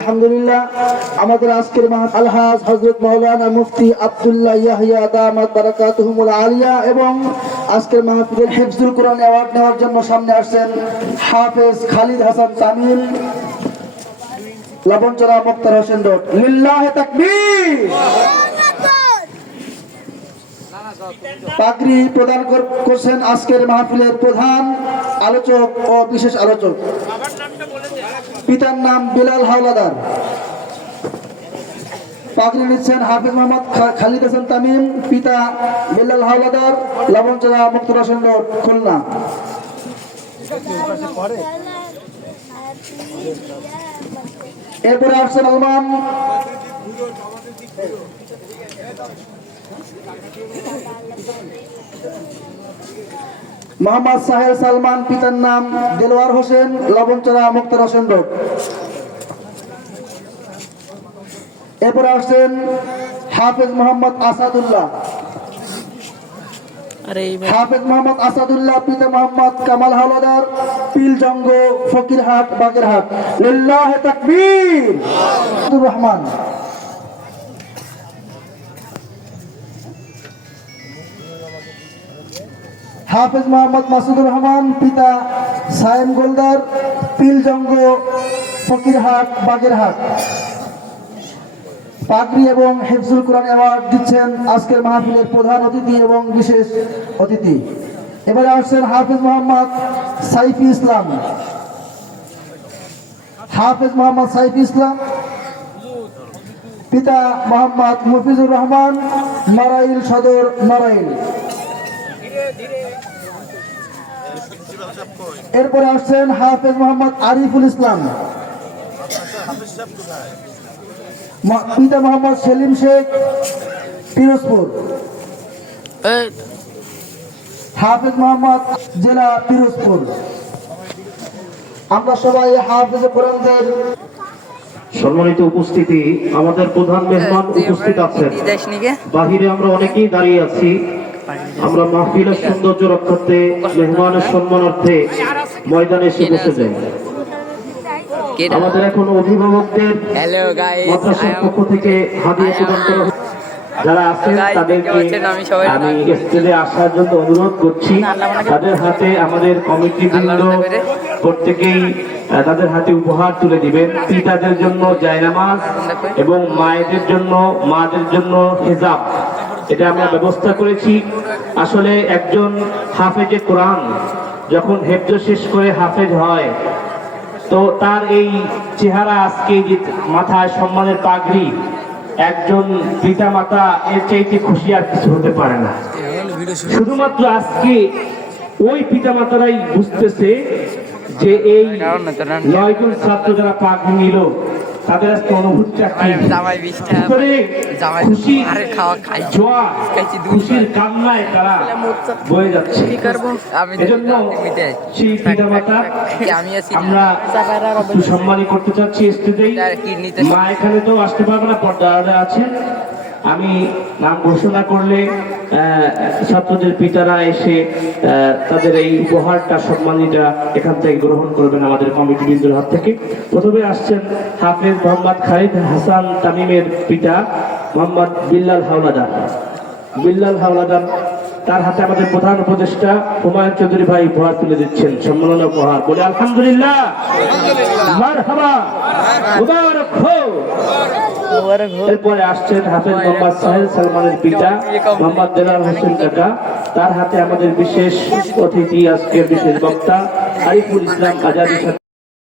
আলহামদুলিল্লাহ আমাদের আজকের আলহাজ হযরত মাওলানা মুফতি আব্দুল্লাহ ইয়াহইয়া দামাত বারাকাতুহুমুল আলিয়া এবং আজকের মাহফিলের হিফজুল কোরআন অ্যাওয়ার্ড নেওয়ার জন্য সামনে আসছেন হাফেজ খালিদ হাসান তামিম লাবণচড়া মুক্তার হোসেন রোড। লিল্লাহে তাকবীর। পাগড়ি প্রদান করছেন আজকের মাহফিলের প্রধান আলোচক ও বিশেষ আলোচক। পিতার নাম বিলাল হাওলাদার। পাগড়ি নিচ্ছেন হাফিজ মোহাম্মদ খালিদ হাসান তামিম, পিতা বিলাল হাওলাদার, লাবণচড়া মুক্তার হোসেন রোড, খুলনা। এরপরে আসছেন আলমান মোহাম্মদ সাহেল সালমান, পিতার নাম দেলোয়ার হোসেন, লাবণচড়া মুক্তার হোসেন রোড। এরপরে আসছেন হাফেজ মোহাম্মদ আসাদুল্লাহ। হাফেজ মোহাম্মদ আসাদুল্লাহ, পিতা মোহাম্মদ কামাল হাওলাদার, পিলজঙ্গ, ফকিরহাট, বাগেরহাট। লিল্লাহে তাকবীর। আব্দুর রহমান। হাফেজ মোহাম্মদ মাসুদুর রহমান, পিতা সায়েম গোলদার, পিলজঙ্গ, ফকিরহাট, বাগেরহাট। পাগড়ি এবং হিফজুল কোরআন অ্যাওয়ার্ড দিচ্ছেন আজকের মাহফিলের প্রধান অতিথি এবং বিশেষ অতিথি। এবারে আসছেন হাফেজ মোহাম্মদ সাইফি ইসলাম। হাফেজ মোহাম্মদ সাইফি ইসলাম, পিতা মোহাম্মদ মুফিজুর রহমান, নড়াইল সদর, নড়াইল। এরপরে আসছেন হাফেজ মোহাম্মদ আরিফুল ইসলাম, পিতা মোহাম্মদ সেলিম শেখ, পিরোজপুর। হাফেজ মোহাম্মদ, জেলা পিরোজপুর। আমরা সবাই হাফেজ কোরআনদের সম্মানিত উপস্থিতি, আমাদের প্রধান মেহমান উপস্থিত আছেন। বাহিরে আমরা অনেকেই দাঁড়িয়ে আছি। আমরা মাহফিলের সৌন্দর্য রক্ষার্থে, মেহমানের সম্মানার্থে ময়দানে এসে বসে যাই। আমাদের এখন অভিভাবকদের মাদ্রাসার পক্ষ থেকে হাদিয়া প্রদান করা হচ্ছে। যারা আছেন তাদেরকে আমি স্টেজে আসার জন্য অনুরোধ করছি। তাদের হাতে আমাদের কমিটি বৃন্দ প্রত্যেকেই তাদের হাতে উপহার তুলে দিবেন। পিতাদের জন্য জায়নামাজ এবং মায়েদের জন্য হিজাব, এটা আমরা ব্যবস্থা করেছি। আসলে একজন হাফেজে কোরআন যখন হেফজ শেষ করে হাফেজ হয়, তো তার এই চেহারা, আজকে যে মাথায় সম্মানের পাগড়ি, একজন পিতা মাতা এর চাইতে খুশি আর কিছু হতে পারে না। শুধুমাত্র আজকে ওই পিতা মাতারাই বুঝতেছে যে এই 9 জন ছাত্র যারা পাগড়ি নিল, তাদের আজকে অনুভূতিটা খুশির কান্নায় তারা বয়ে যাচ্ছে। এজন্য সেই পিতা মাতা আমরা সম্মানী করতে চাচ্ছি স্টেজেই। মা এখানে তো আসতে পারবে না, পর্দায় আছেন। আমি নাম ঘোষণা করলে ছাত্রদের পিতারা এসে তাদের এই উপহারটা, সম্মানীটা এখান থেকে গ্রহণ করবেন আমাদের কমিটি বৃন্দের হাত থেকে। প্রথমে আসছেন হাফেজ মোহাম্মদ খালিদ হাসান তামিমের পিতা মোহাম্মদ বিল্লাল হাওলাদার। বিল্লাল হাওলাদার, তার হাতে আমাদের প্রধান উপদেষ্টা হুমায়ুন চৌধুরী ভাই উপহার তুলে দিচ্ছেন, সম্মাননা উপহার। বলে আলহামদুলিল্লাহ, মারহাবা, মুবারক হো। এরপরে আসছেন হাফেজ মোহাম্মদ সাহেল সালমানের পিতা মোহাম্মদ দেলাল হোসেন কাকা। তার হাতে আমাদের বিশেষ অতিথি, আজকের বিশেষ বক্তা আরিফুল ইসলাম আজাদি।